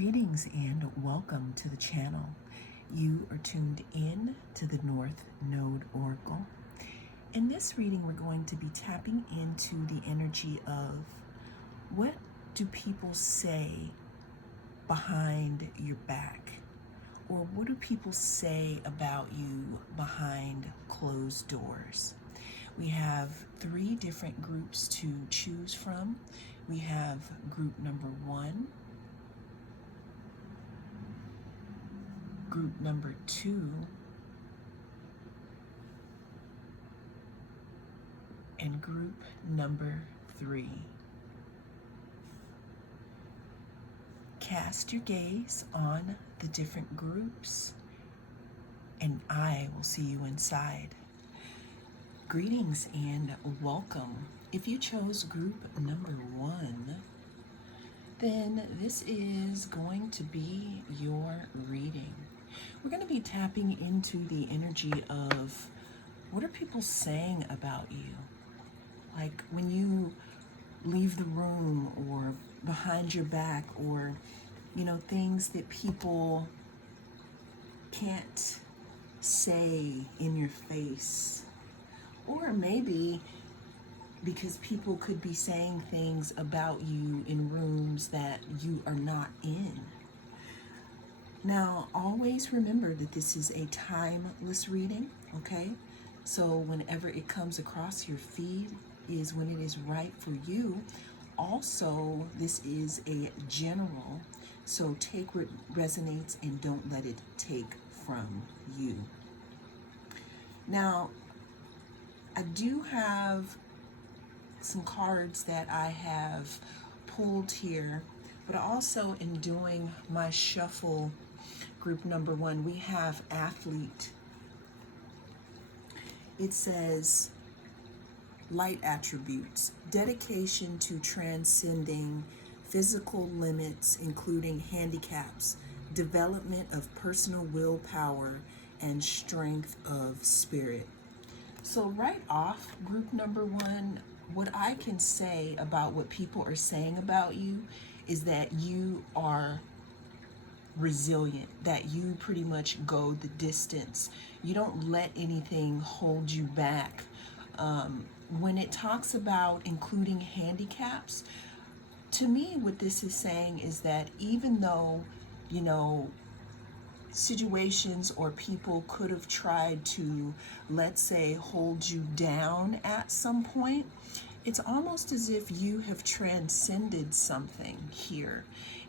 Greetings and welcome to the channel. You are tuned in to the North Node Oracle. In this reading, we're going to be tapping into the energy of what do people say behind your back? Or what do people say about you behind closed doors? We have 3 different groups to choose from. We have group number 1, group number 2, and group number 3. Cast your gaze on the different groups, and I will see you inside. Greetings and welcome. If you chose group number 1, then this is going to be your reading. We're going to be tapping into the energy of what are people saying about you? Like when you leave the room or behind your back, or things that people can't say in your face. Or maybe because people could be saying things about you in rooms that you are not in. Now, always remember that this is a timeless reading, okay? So whenever it comes across your feed is when it is right for you. Also, this is a general, so take what resonates and don't let it take from you. Now, I do have some cards that I have pulled here, but also in doing my shuffle, group number 1, we have athlete. It says light attributes, dedication to transcending physical limits, including handicaps, development of personal willpower, and strength of spirit. So right off, group number 1, what I can say about what people are saying about you is that you are resilient, that you pretty much go the distance. You don't let anything hold you back. When it talks about including handicaps, to me what this is saying is that even though, situations or people could have tried to, let's say, hold you down at some point, it's almost as if you have transcended something here,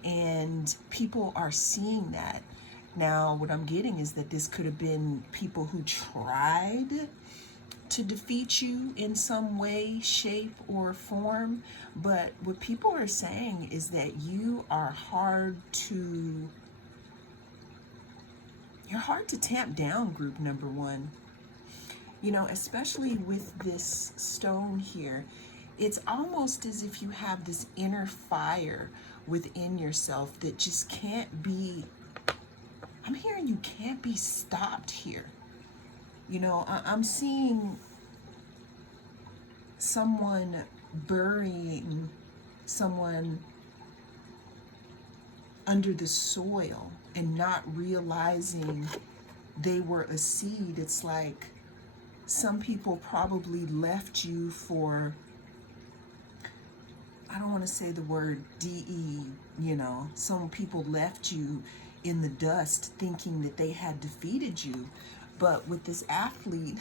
and people are seeing that. Now, what I'm getting is that this could have been people who tried to defeat you in some way, shape, or form, but what people are saying is that you're hard to tamp down, group number 1. Especially with this stone here, it's almost as if you have this inner fire within yourself that just can't be, I'm hearing you can't be stopped here. I'm seeing someone burying someone under the soil and not realizing they were a seed. It's like some people probably left you for, I don't want to say the word DE, some people left you in the dust thinking that they had defeated you. But with this athlete,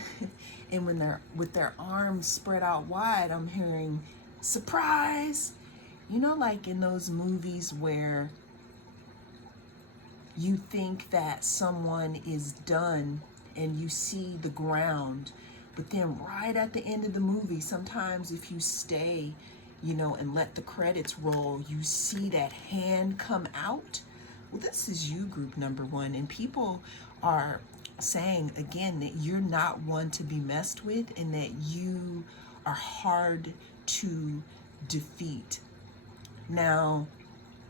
and when they're with their arms spread out wide, I'm hearing surprise. Like in those movies where you think that someone is done and you see the ground, but then right at the end of the movie, sometimes if you stay, and let the credits roll, you see that hand come out. Well, this is you, group number 1, and people are saying again that you're not one to be messed with and that you are hard to defeat. Now,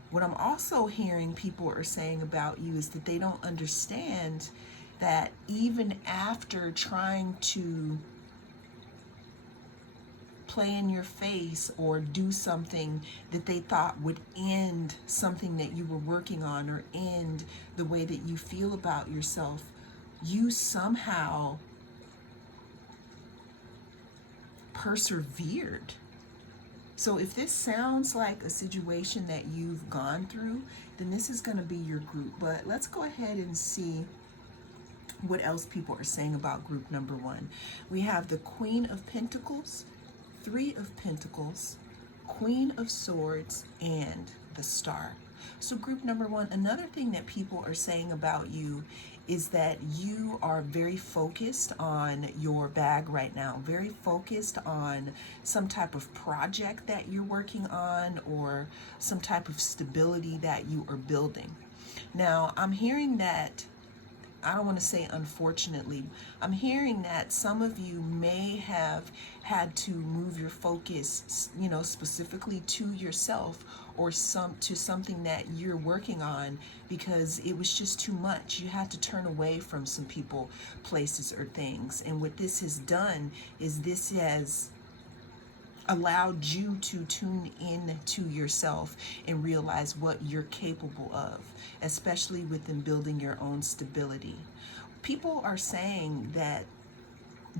what I'm also hearing people are saying about you is that they don't understand that even after trying to play in your face or do something that they thought would end something that you were working on or end the way that you feel about yourself, you somehow persevered. So if this sounds like a situation that you've gone through, then this is going to be your group. But let's go ahead and see what else people are saying about group number one. We have the Queen of Pentacles, Three of Pentacles, Queen of Swords, and the Star. So group number one, another thing that people are saying about you is that you are very focused on your bag right now, very focused on some type of project that you're working on or some type of stability that you are building. Now, I'm hearing that, I don't want to say unfortunately, I'm hearing that some of you may have had to move your focus, specifically to yourself or to something that you're working on because it was just too much. You had to turn away from some people, places, or things. And what this has done is this has allowed you to tune in to yourself and realize what you're capable of, especially within building your own stability. People are saying that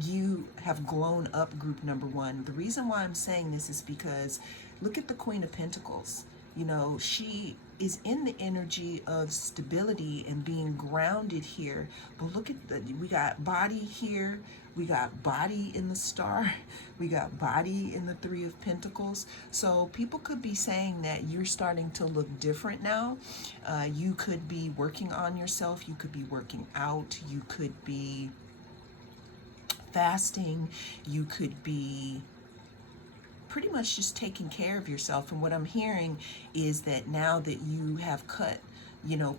you have grown up, group number one. The reason why I'm saying this is because look at the Queen of Pentacles. She is in the energy of stability and being grounded here. But look at we got body here. We got body in the Star. We got body in the Three of Pentacles. So people could be saying that you're starting to look different now. You could be working on yourself. You could be working out. You could be fasting. You could be pretty much just taking care of yourself. And what I'm hearing is that now that you have cut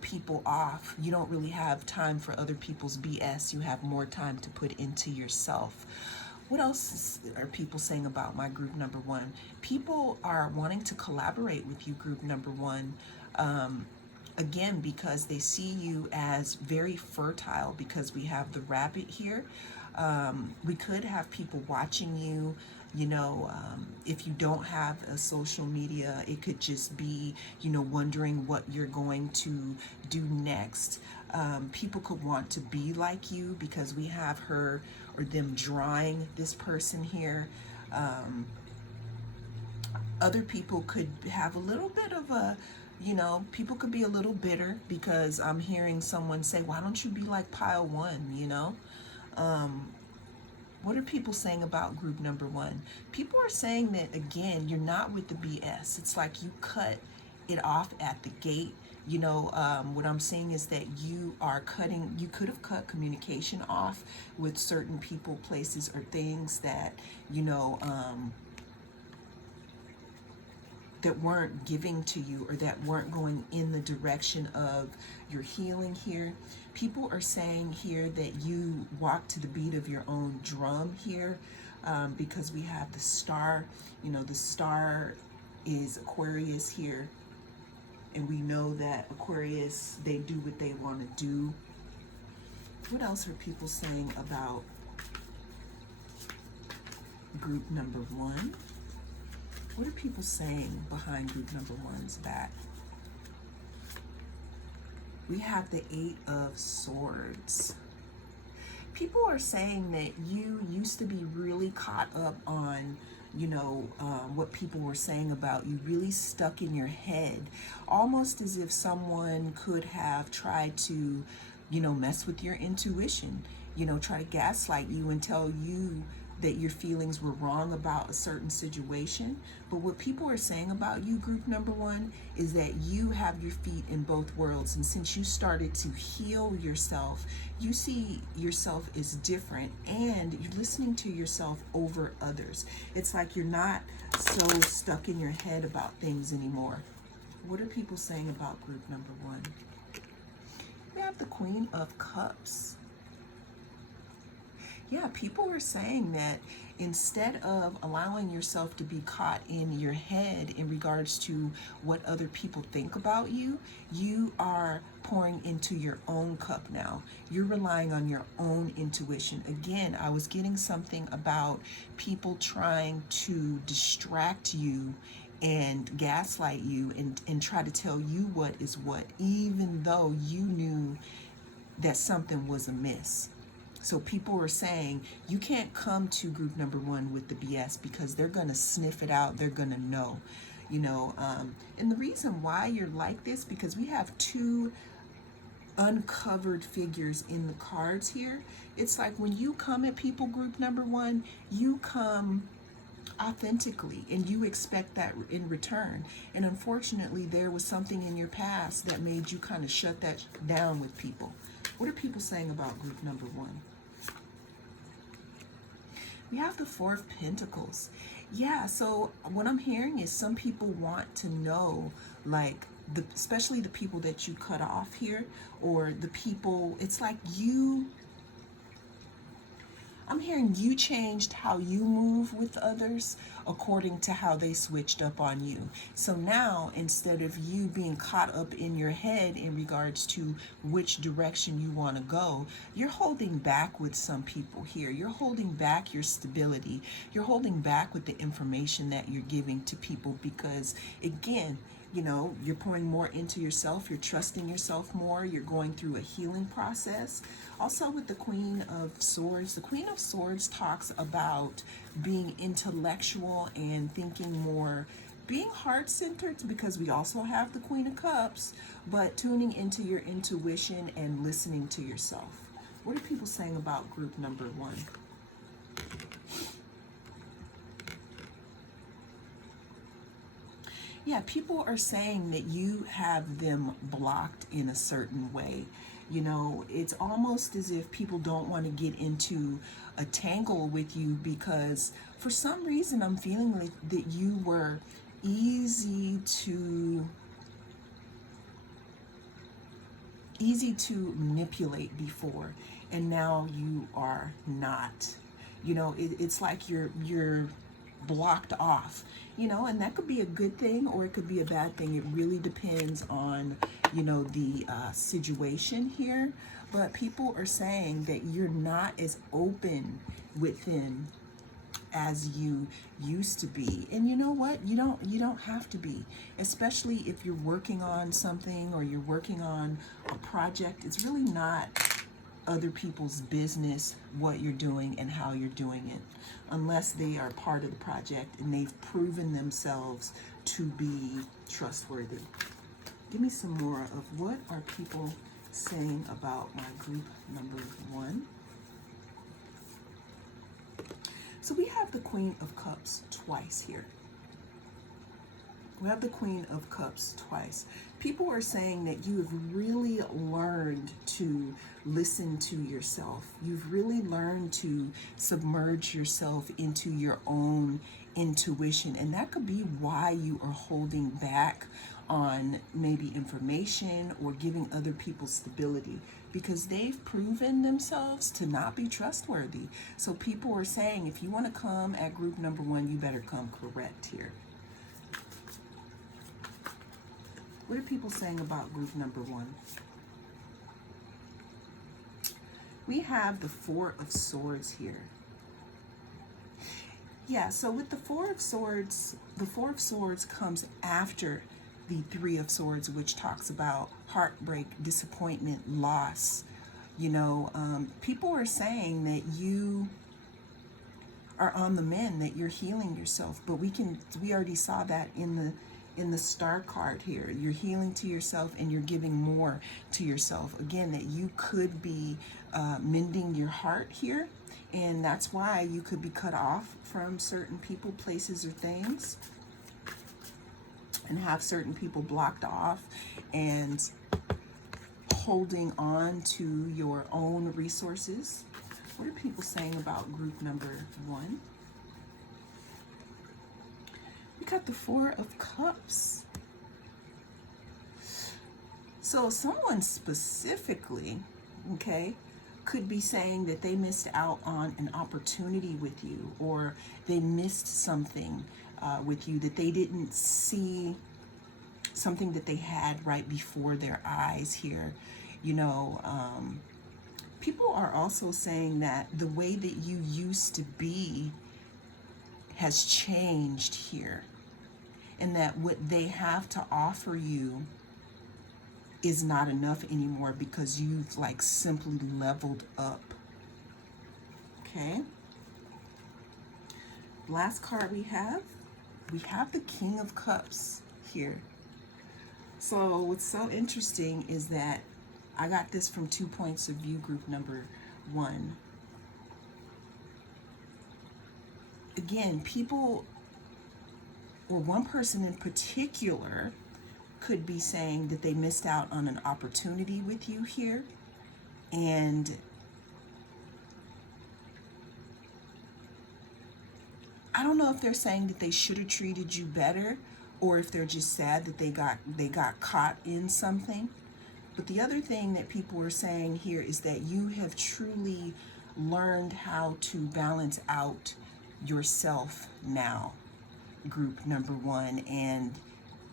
people off, you don't really have time for other people's BS. You have more time to put into yourself. What else are people saying about my group number one? People are wanting to collaborate with you, group number one. Again, because they see you as very fertile, because we have the rabbit here. We could have people watching you. If you don't have a social media, it could just be, wondering what you're going to do next. People could want to be like you because we have her or them drawing this person here. Other people could have a little bit of a, people could be a little bitter because I'm hearing someone say, why don't you be like pile one, What are people saying about group number one? People are saying that, again, you're not with the BS. It's like you cut it off at the gate. What I'm saying is that you could have cut communication off with certain people, places, or things that, that weren't giving to you or that weren't going in the direction of your healing here. People are saying here that you walk to the beat of your own drum here, because we have the Star. The Star is Aquarius here. And we know that Aquarius, they do what they want to do. What else are people saying about group number one? What are people saying behind group number one's back? We have the Eight of Swords. People are saying that you used to be really caught up on, what people were saying about you, really stuck in your head, almost as if someone could have tried to, mess with your intuition, try to gaslight you and tell you that your feelings were wrong about a certain situation. But what people are saying about you, group number one, is that you have your feet in both worlds. And since you started to heal yourself, you see yourself as different and you're listening to yourself over others. It's like you're not so stuck in your head about things anymore. What are people saying about group number one? We have the Queen of Cups. Yeah, people are saying that instead of allowing yourself to be caught in your head in regards to what other people think about you, you are pouring into your own cup now. You're relying on your own intuition. Again, I was getting something about people trying to distract you and gaslight you and try to tell you what is what, even though you knew that something was amiss. So people are saying you can't come to group number one with the BS because they're going to sniff it out. They're going to know, and the reason why you're like this, because we have two uncovered figures in the cards here. It's like when you come at people group number one, you come authentically and you expect that in return. And unfortunately, there was something in your past that made you kind of shut that down with people. What are people saying about group number one? We have the Four of Pentacles. Yeah, so what I'm hearing is some people want to know, like, especially the people that you cut off here, or the people, it's like I'm hearing you changed how you move with others according to how they switched up on you. So now, instead of you being caught up in your head in regards to which direction you want to go, you're holding back with some people here. You're holding back your stability. You're holding back with the information that you're giving to people because, again, you're pouring more into yourself, you're trusting yourself more, you're going through a healing process. Also with the Queen of Swords, the Queen of Swords talks about being intellectual and thinking more, being heart-centered, because we also have the Queen of Cups, but tuning into your intuition and listening to yourself. What are people saying about group number one? Yeah, people are saying that you have them blocked in a certain way. It's almost as if people don't want to get into a tangle with you because for some reason I'm feeling like that you were easy to manipulate before, and now you are not. It's like you're blocked off, and that could be a good thing or it could be a bad thing. It really depends on, the situation here. But people are saying that you're not as open with them as you used to be. And you know what? You don't have to be, especially if you're working on something or you're working on a project. It's really not other people's business what you're doing and how you're doing it, unless they are part of the project and they've proven themselves to be trustworthy. Give me some more of what are people saying about my group number one. So we have the Queen of Cups twice here. We have the Queen of Cups twice. People are saying that you have really learned to listen to yourself. You've really learned to submerge yourself into your own intuition. And that could be why you are holding back on maybe information or giving other people stability, because they've proven themselves to not be trustworthy. So people are saying if you want to come at group number one, you better come correct here. What are people saying about group number one? We have the Four of Swords here. Yeah, so with the Four of Swords comes after the Three of Swords, which talks about heartbreak, disappointment, loss. People are saying that you are on the mend, that you're healing yourself, but we already saw that in the Star card here. You're healing to yourself and you're giving more to yourself. Again, that you could be mending your heart here, and that's why you could be cut off from certain people, places, or things, and have certain people blocked off and holding on to your own resources. What are people saying about group number one? We got the Four of Cups. So someone specifically, okay, could be saying that they missed out on an opportunity with you, or they missed something with you, that they didn't see something that they had right before their eyes here. You know, people are also saying that the way that you used to be has changed here, and that what they have to offer you is not enough anymore because you've like simply leveled up. Okay. Last card we have the King of Cups here. So what's so interesting is that I got this from 2 points of view, group number 1. Again, people, or one person in particular, could be saying that they missed out on an opportunity with you here, and I don't know if they're saying that they should have treated you better, or if they're just sad that they got caught in something. But the other thing that people are saying here is that you have truly learned how to balance out yourself now, group number 1, and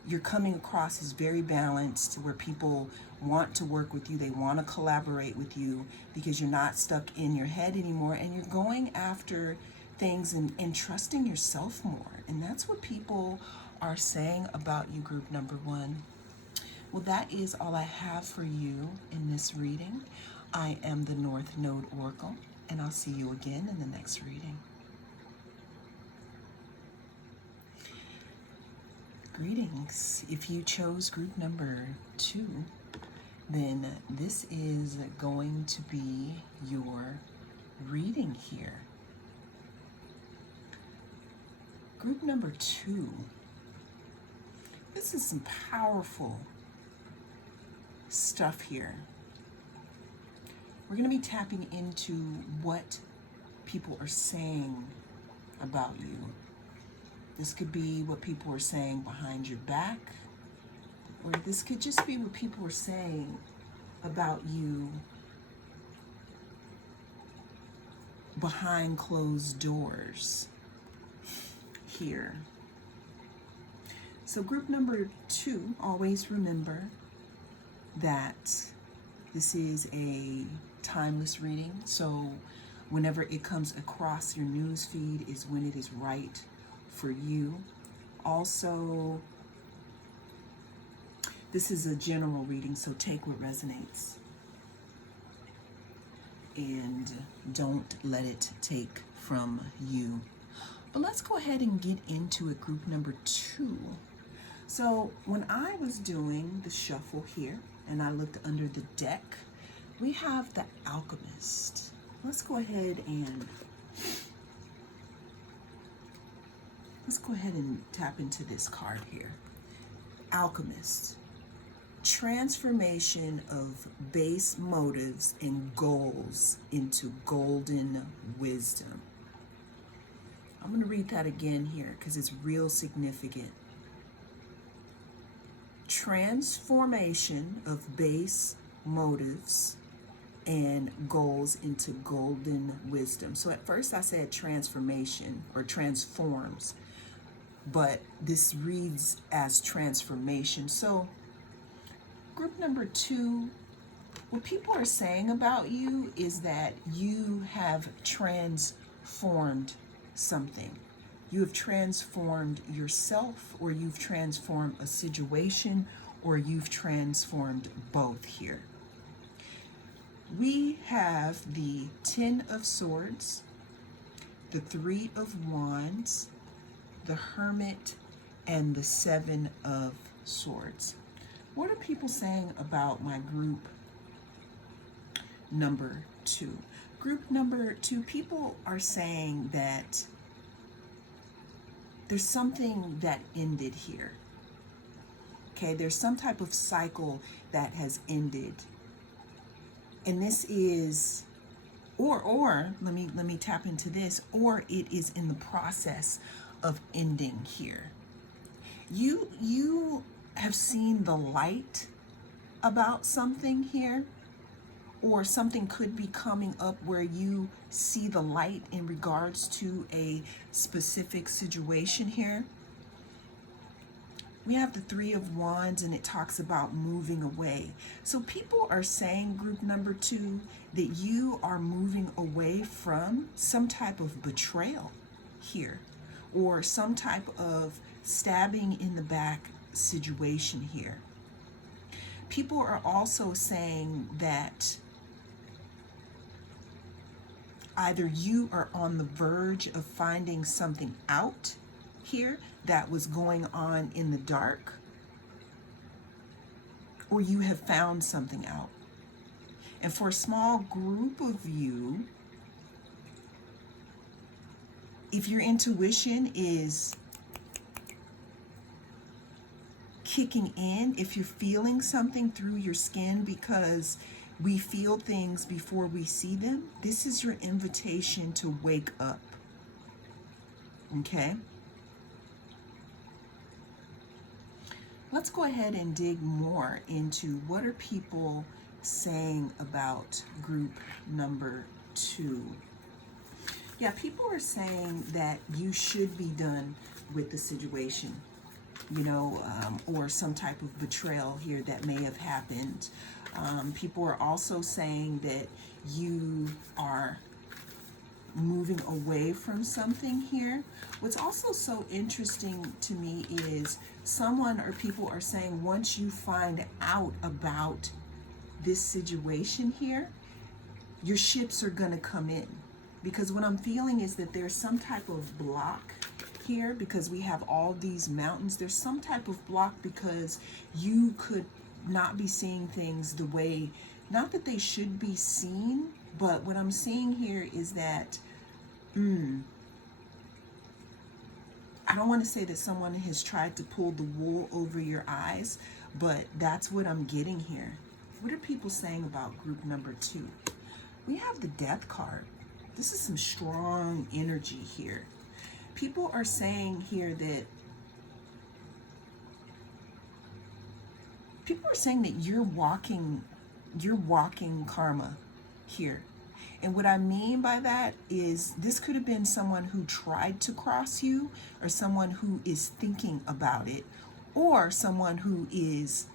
you're coming across as very balanced, where people want to work with you, they want to collaborate with you because you're not stuck in your head anymore, and you're going after things and trusting yourself more. And that's what people are saying about you, group number 1. Well, that is all I have for you in this reading. I am the North Node Oracle, and I'll see you again in the next reading. Greetings. If you chose group number 2, then this is going to be your reading here. Group number 2. This is some powerful stuff here. We're going to be tapping into what people are saying about you. This could be what people are saying behind your back, or this could just be what people are saying about you behind closed doors here. So group number 2, always remember that this is a timeless reading. So whenever it comes across your news feed is when it is right for you. Also, this is a general reading, so take what resonates and don't let it take from you. But let's go ahead and get into it, group number 2. So when I was doing the shuffle here and I looked under the deck, we have the Alchemist. Let's go ahead and tap into this card here. Alchemist. Transformation of base motives and goals into golden wisdom. I'm going to read that again here because it's real significant. Transformation of base motives and goals into golden wisdom. So at first I said transformation or transforms, but this reads as transformation. So group number 2, what people are saying about you is that you have transformed something. You have transformed yourself, or you've transformed a situation, or you've transformed both here. We have the 10 of Swords, the 3 of Wands, the Hermit, and the 7 of Swords. What are people saying about my group number 2? Group number 2, people are saying that there's something that ended here. Okay, there's some type of cycle that has ended. And this is, or let me tap into this, or it is in the process of ending here. You have seen the light about something here, or something could be coming up where you see the light in regards to a specific situation here. We have the Three of Wands, and it talks about moving away. So people are saying, group number 2, that you are moving away from some type of betrayal here, or some type of stabbing in the back situation here. People are also saying that either you are on the verge of finding something out here that was going on in the dark, or you have found something out. And for a small group of you, if your intuition is kicking in, if you're feeling something through your skin, because we feel things before we see them, this is your invitation to wake up. Okay? Let's go ahead and dig more into what are people saying about group number 2. Yeah, people are saying that you should be done with the situation, or some type of betrayal here that may have happened. People are also saying that you are moving away from something here. What's also so interesting to me is someone or people are saying once you find out about this situation here, your ships are going to come in. Because what I'm feeling is that there's some type of block here, because we have all these mountains. There's some type of block because you could not be seeing things the way, not that they should be seen, but what I'm seeing here is that, I don't want to say that someone has tried to pull the wool over your eyes, but that's what I'm getting here. What are people saying about group number 2? We have the Death card. This is some strong energy here. People are saying here that you're walking karma here. And what I mean by that is this could have been someone who tried to cross you, or someone who is thinking about it, or someone who is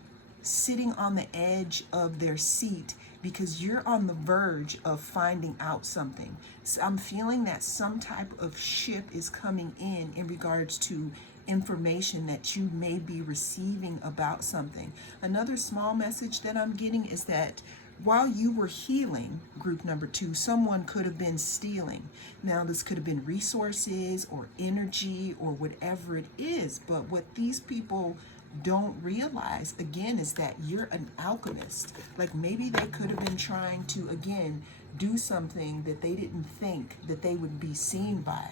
sitting on the edge of their seat because you're on the verge of finding out something. So I'm feeling that some type of ship is coming in regards to information that you may be receiving about something. Another small message that I'm getting is that while you were healing, group number 2, someone could have been stealing. Now, this could have been resources or energy or whatever it is. But what these people don't realize, again, is that you're an alchemist. Like maybe they could have been trying to, again, do something that they didn't think that they would be seen by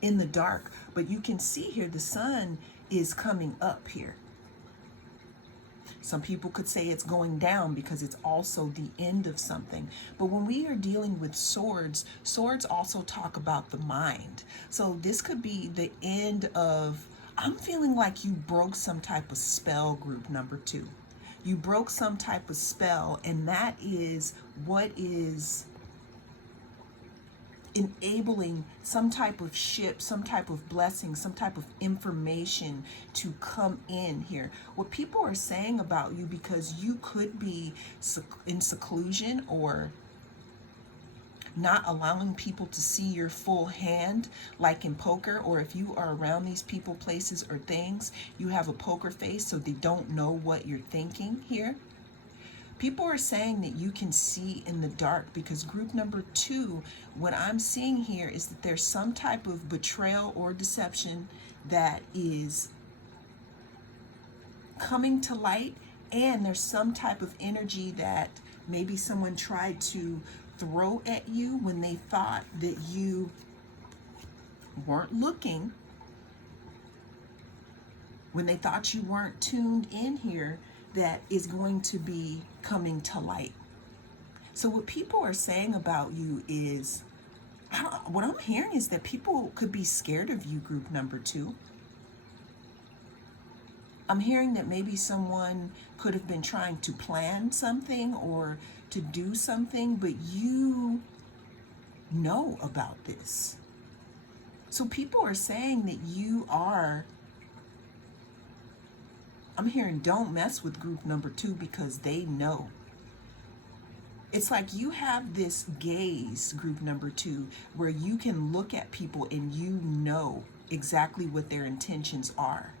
in the dark. But you can see here the sun is coming up here. Some people could say it's going down because it's also the end of something. But when we are dealing with swords, swords also talk about the mind. So this could be the end of, I'm feeling like you broke some type of spell, group number 2. You broke some type of spell, and that is what is enabling some type of ship, some type of blessing, some type of information to come in here. What people are saying about you, because you could be in seclusion or not allowing people to see your full hand, like in poker, or if you are around these people, places, or things, you have a poker face so they don't know what you're thinking here. People are saying that you can see in the dark, because group number 2, what I'm seeing here is that there's some type of betrayal or deception that is coming to light, and there's some type of energy that maybe someone tried to throw at you when they thought that you weren't looking, when they thought you weren't tuned in here, that is going to be coming to light. So what people are saying about you is, what I'm hearing is that people could be scared of you, group number 2. I'm hearing that maybe someone could have been trying to plan something or to do something, but you know about this. So people are saying that you are, I'm hearing, don't mess with group number 2 because they know. It's like you have this gaze, group number 2, where you can look at people and you know exactly what their intentions are.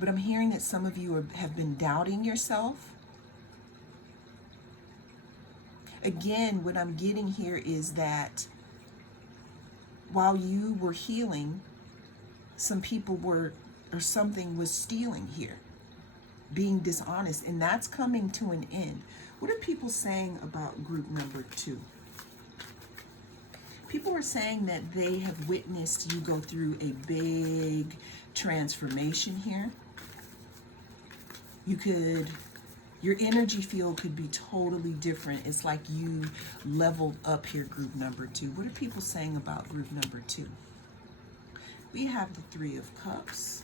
But I'm hearing that some of you have been doubting yourself. Again, what I'm getting here is that while you were healing, some people were, or something was stealing here, being dishonest, and that's coming to an end. What are people saying about group number 2? People are saying that they have witnessed you go through a big transformation here. Your energy field could be totally different. It's like you leveled up here, group number 2. What are people saying about group number 2? We have the 3 of Cups.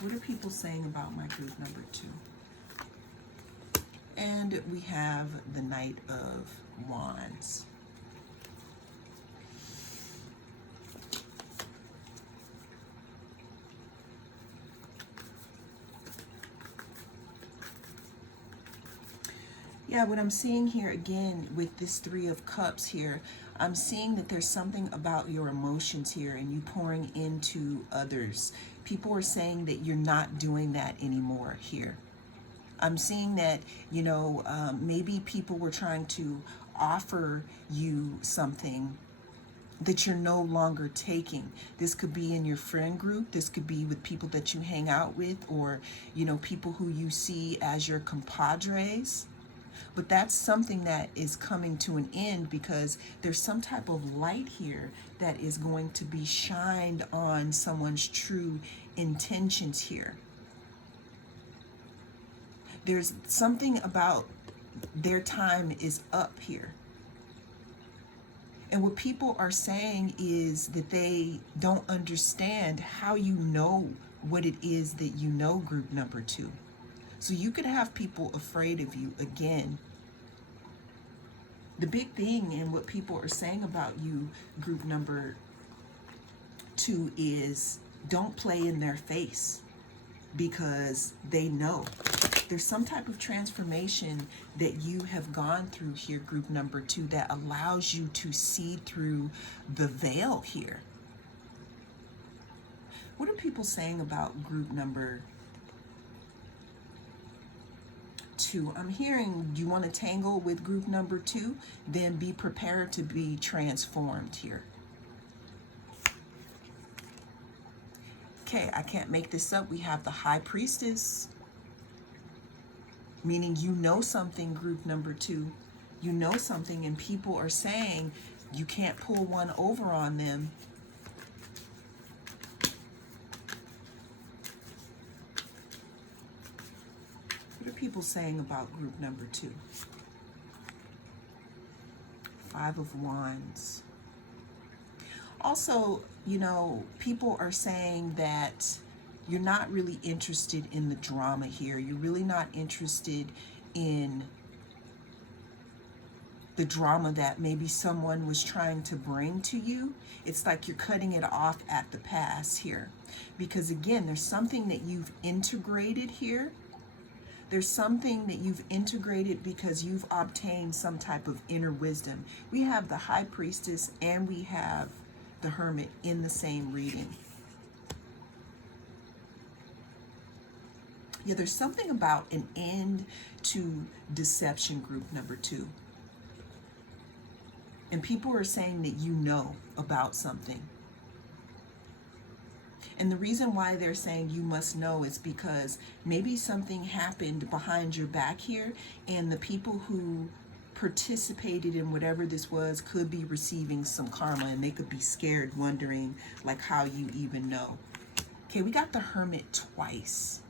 What are people saying about my group number 2? And we have the Knight of Wands. Yeah, what I'm seeing here again with this 3 of Cups here, I'm seeing that there's something about your emotions here and you pouring into others. People are saying that you're not doing that anymore here. I'm seeing that, maybe people were trying to offer you something that you're no longer taking. This could be in your friend group. This could be with people that you hang out with, or, people who you see as your compadres. But that's something that is coming to an end because there's some type of light here that is going to be shined on someone's true intentions here. There's something about their time is up here. And what people are saying is that they don't understand how you know what it is that you know, group number 2. So you could have people afraid of you again. The big thing and what people are saying about you, group number 2, is don't play in their face because they know. There's some type of transformation that you have gone through here, group number 2, that allows you to see through the veil here. What are people saying about group number 2? I'm hearing you want to tangle with group number 2, then be prepared to be transformed here. Okay, I can't make this up. We have the High Priestess, meaning you know something, group number 2. You know something, and people are saying you can't pull one over on them. What are people saying about group number 2? 5 of Wands. Also, people are saying that you're not really interested in the drama here. You're really not interested in the drama that maybe someone was trying to bring to you. It's like you're cutting it off at the pass here. Because again, there's something that you've integrated here. There's something that you've integrated because you've obtained some type of inner wisdom. We have the High Priestess and we have the Hermit in the same reading. Yeah, there's something about an end to deception, group number 2. And people are saying that you know about something. And the reason why they're saying you must know is because maybe something happened behind your back here, and the people who participated in whatever this was could be receiving some karma, and they could be scared, wondering like how you even know. Okay, we got the Hermit twice.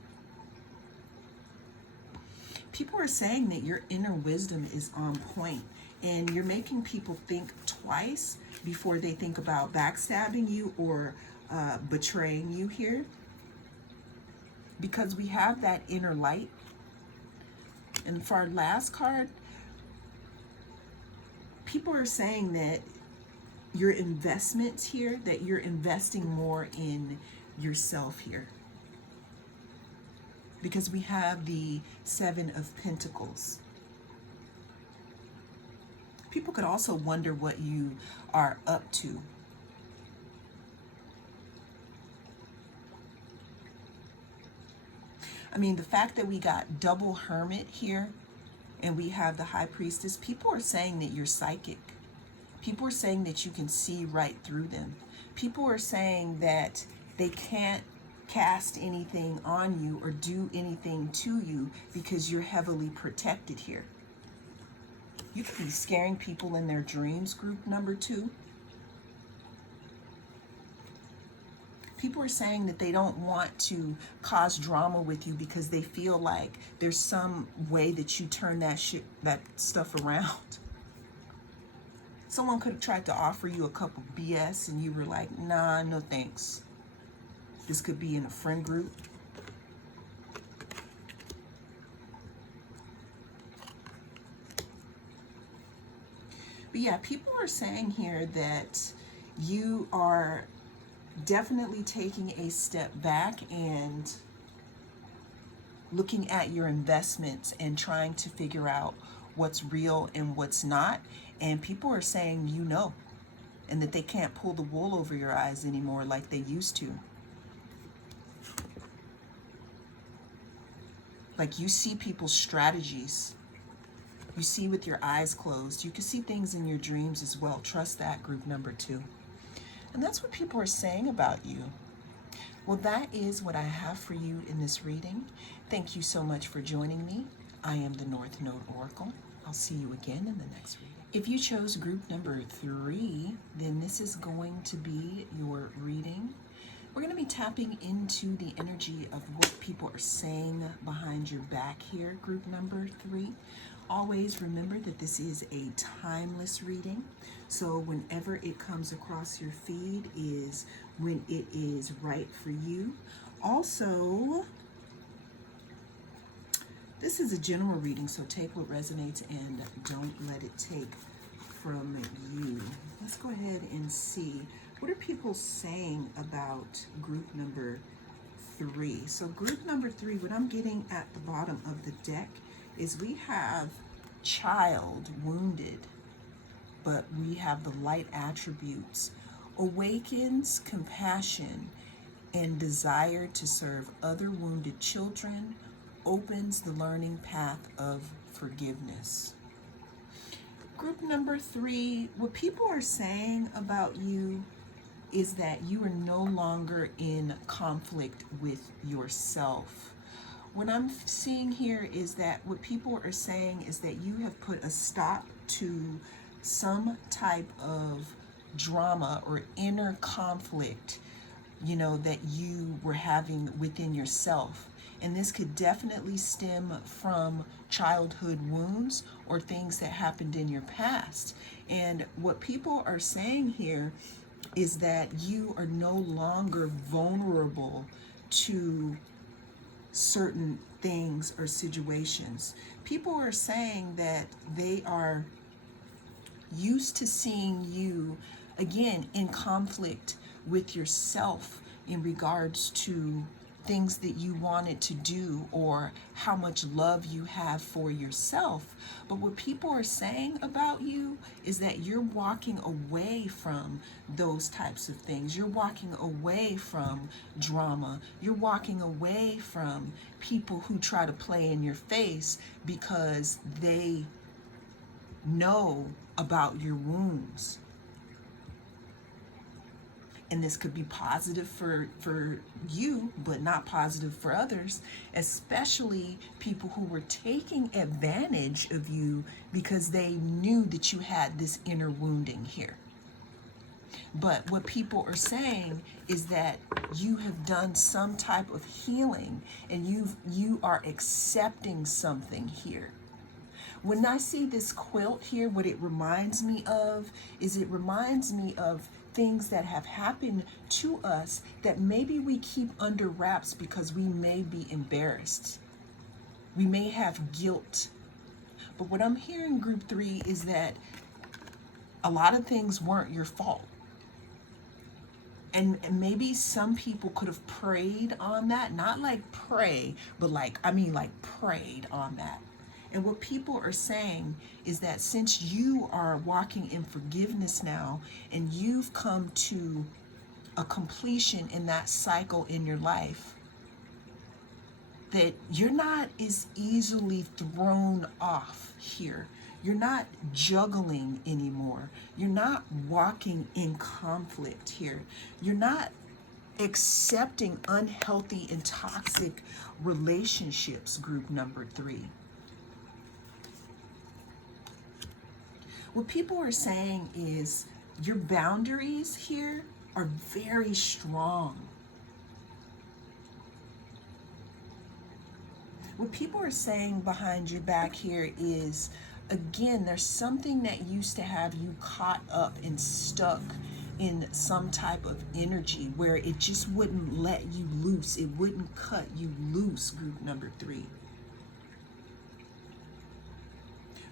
People are saying that your inner wisdom is on point, and you're making people think twice before they think about backstabbing you or betraying you here. because we have that inner light. And for our last card, people are saying that your investments here, that you're investing more in yourself here. Because we have the Seven of Pentacles. People could also wonder what you are up to. I mean, the fact that we got double Hermit here and we have the High Priestess, people are saying that you're psychic. People are saying that you can see right through them. People are saying that they can't cast anything on you or do anything to you because you're heavily protected here. You could be scaring people in their dreams, group number 2. People are saying that they don't want to cause drama with you because they feel like there's some way that you turn that stuff around. Someone could have tried to offer you a cup of BS and you were like, nah, no thanks. This could be in a friend group. But yeah, people are saying here that you are definitely taking a step back and looking at your investments and trying to figure out what's real and what's not. And people are saying you know, and that they can't pull the wool over your eyes anymore like they used to. Like you see people's strategies. You see with your eyes closed. You can see things in your dreams as well. Trust that, group number 2. And that's what people are saying about you. Well, that is what I have for you in this reading. Thank you so much for joining me. I am the North Node Oracle. I'll see you again in the next reading. If you chose group number 3, then this is going to be your reading. We're going to be tapping into the energy of what people are saying behind your back here, group number 3. Always remember that this is a timeless reading. So whenever it comes across your feed is when it is right for you. Also, this is a general reading, so take what resonates and don't let it take from you. Let's go ahead and see. What are people saying about group number 3? So group number 3, what I'm getting at the bottom of the deck is we have child wounded, but we have the light attributes. Awakens compassion and desire to serve other wounded children, opens the learning path of forgiveness. Group number 3, what people are saying about you is that you are no longer in conflict with yourself. What I'm seeing here is that what people are saying is that you have put a stop to some type of drama or inner conflict, you know, that you were having within yourself. And this could definitely stem from childhood wounds or things that happened in your past. And what people are saying here is that you are no longer vulnerable to certain things or situations. People are saying that they are used to seeing you, again, in conflict with yourself in regards to things that you wanted to do or how much love you have for yourself. But what people are saying about you is that you're walking away from those types of things. You're walking away from drama. You're walking away from people who try to play in your face because they know about your wounds. And this could be positive for you, but not positive for others, especially people who were taking advantage of you because they knew that you had this inner wounding here. But what people are saying is that you have done some type of healing and you are accepting something here. When I see this quilt here, what it reminds me of is it reminds me of things that have happened to us that maybe we keep under wraps because we may be embarrassed. We may have guilt. But what I'm hearing, group 3, is that a lot of things weren't your fault. And maybe some people could have prayed on that, not like pray, but like prayed on that. And what people are saying is that since you are walking in forgiveness now and you've come to a completion in that cycle in your life, that you're not as easily thrown off here. You're not juggling anymore. You're not walking in conflict here. You're not accepting unhealthy and toxic relationships, group number 3. What people are saying is your boundaries here are very strong. What people are saying behind your back here is, again, there's something that used to have you caught up and stuck in some type of energy where it just wouldn't let you loose. It wouldn't cut you loose, group number 3.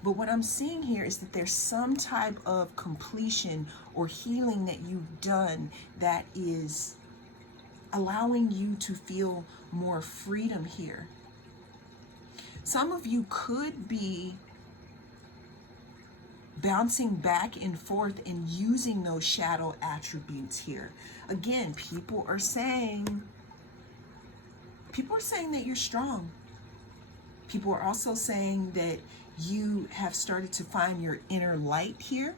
But what I'm seeing here is that there's some type of completion or healing that you've done that is allowing you to feel more freedom here. Some of you could be bouncing back and forth and using those shadow attributes here. Again, people are saying that you're strong. People are also saying that you have started to find your inner light here,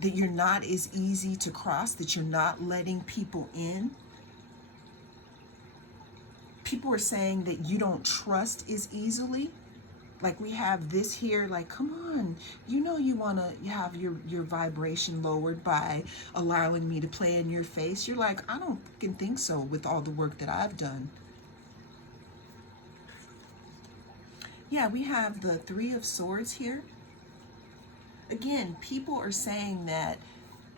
that you're not as easy to cross, that you're not letting people in. People are saying that you don't trust as easily. Like we have this here, like, come on, you know you want to have your vibration lowered by allowing me to play in your face. You're like, I don't fucking think so with all the work that I've done. Yeah, we have the 3 of Swords here. Again, people are saying that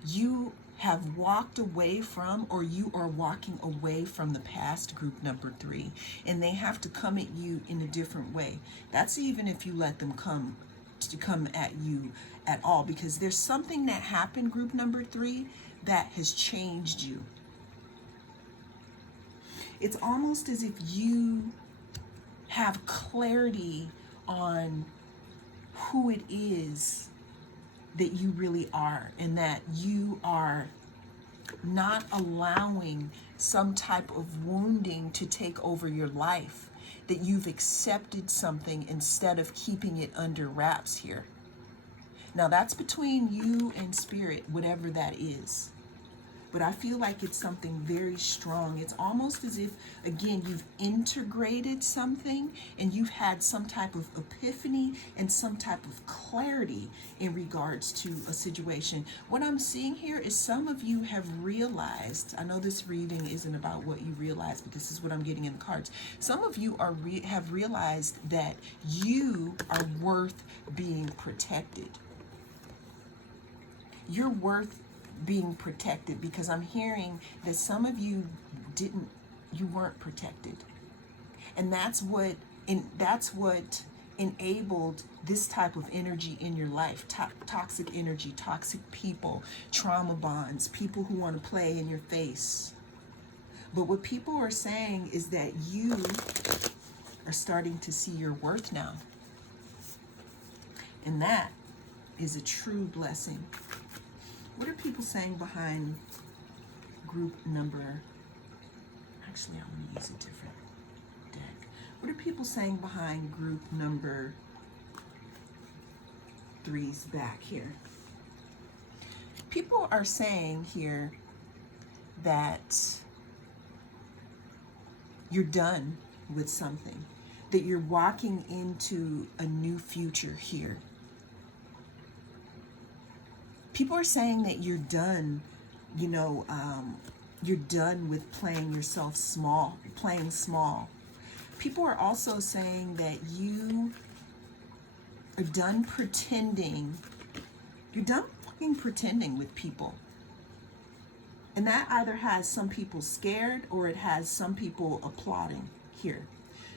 you have walked away from, or you are walking away from the past, group number 3, and they have to come at you in a different way. That's even if you let them come at you at all, because there's something that happened, group number 3, that has changed you. It's almost as if you have clarity on who it is that you really are, and that you are not allowing some type of wounding to take over your life, that you've accepted something instead of keeping it under wraps here. Now that's between you and spirit, whatever that is. But I feel like it's something very strong. It's almost as if, again, you've integrated something and you've had some type of epiphany and some type of clarity in regards to a situation. What I'm seeing here is some of you have realized, I know this reading isn't about what you realize, but this is what I'm getting in the cards. Some of you have realized that you are worth being protected. You're worth being protected, because I'm hearing that some of you weren't protected, and that's what enabled this type of energy in your life. Toxic energy, toxic people, trauma bonds, people who want to play in your face. But what people are saying is that you are starting to see your worth now, and that is a true blessing. What are people saying behind group number? Actually, I'm going to use a different deck. What are people saying behind group number 3's back here? People are saying here that you're done with something, that you're walking into a new future here. People are saying that you're done, you're done with playing yourself small, playing small. People are also saying that you are done pretending. You're done fucking pretending with people. And that either has some people scared or it has some people applauding here.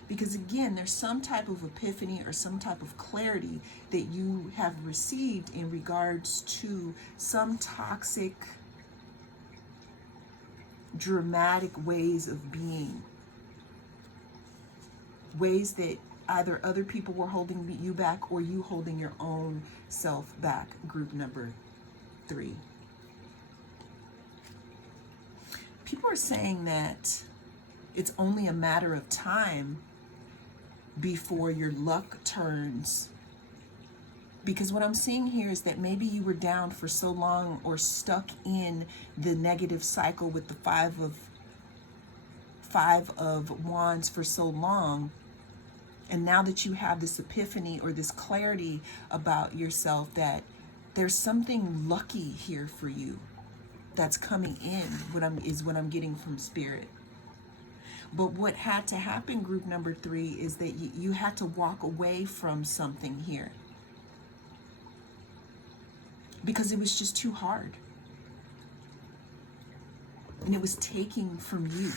Because again, there's some type of epiphany or some type of clarity that you have received in regards to some toxic, dramatic ways of being. Ways that either other people were holding you back or you holding your own self back, group number 3. People are saying that it's only a matter of time before your luck turns. Because what I'm seeing here is that maybe you were down for so long or stuck in the negative cycle with the five of wands for so long. And now that you have this epiphany or this clarity about yourself, that there's something lucky here for you that's coming in, what I'm getting from Spirit. But what had to happen, group number 3, is that you had to walk away from something here. Because it was just too hard. And it was taking from you.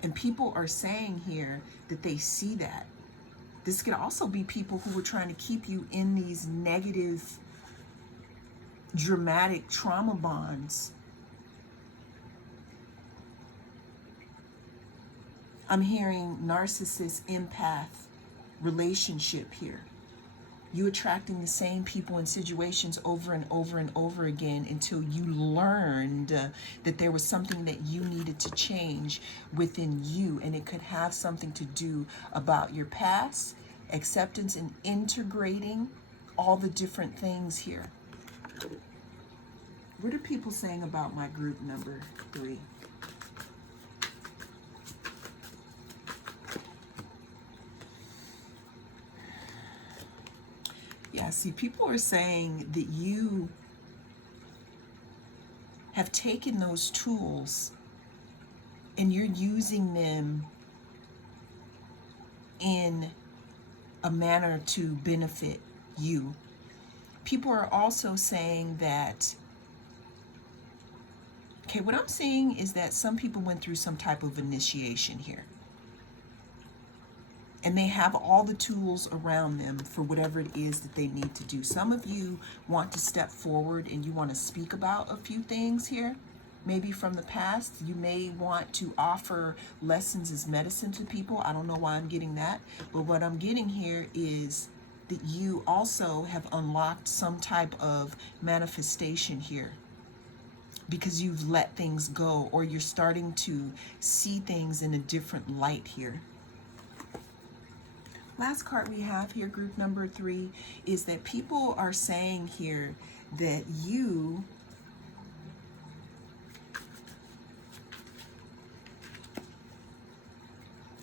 And people are saying here that they see that. This could also be people who were trying to keep you in these negative, dramatic trauma bonds. I'm hearing narcissist, empath relationship here. You attracting the same people and situations over and over and over again until you learned that there was something that you needed to change within you. And it could have something to do about your past, acceptance, and integrating all the different things here. What are people saying about my group number 3? Yeah, see, people are saying that you have taken those tools and you're using them in a manner to benefit you. People are also saying that, okay, what I'm seeing is that some people went through some type of initiation here. And they have all the tools around them for whatever it is that they need to do. Some of you want to step forward and you want to speak about a few things here. Maybe from the past. You may want to offer lessons as medicine to people. I don't know why I'm getting that. But what I'm getting here is that you also have unlocked some type of manifestation here. Because you've let things go, or you're starting to see things in a different light here. Last card we have here, group number 3, is that people are saying here that you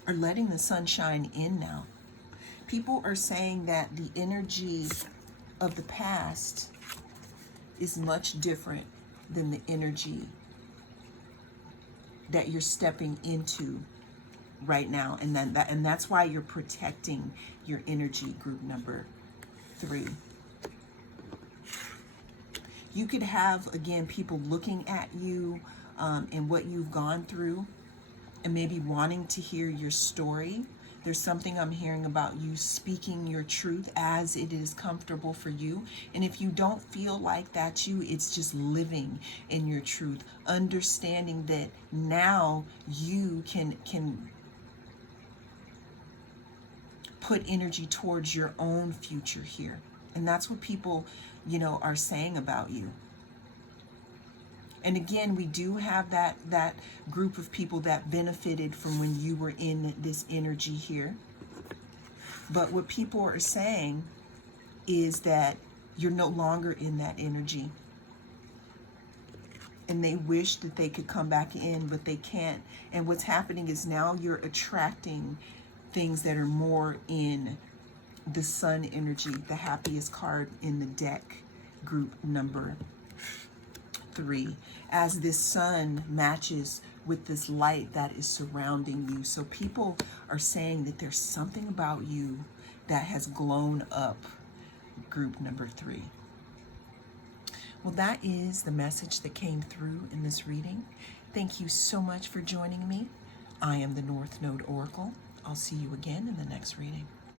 are letting the sunshine in now. People are saying that the energy of the past is much different than the energy that you're stepping into right now, and that's why you're protecting your energy, group number 3. You could have, again, people looking at you and what you've gone through and maybe wanting to hear your story. There's something I'm hearing about you speaking your truth as it is comfortable for you. And if you don't feel like that's you, it's just living in your truth, understanding that now you can put energy towards your own future here. And that's what people, are saying about you. And again, we do have that group of people that benefited from when you were in this energy here. But what people are saying is that you're no longer in that energy. And they wish that they could come back in, but they can't. And what's happening is now you're attracting things that are more in the sun energy, the happiest card in the deck, group number 3, as this sun matches with this light that is surrounding you. So people are saying that there's something about you that has glown up, group number 3. Well, that is the message that came through in this reading. Thank you so much for joining me. I am the North Node Oracle. I'll see you again in the next reading.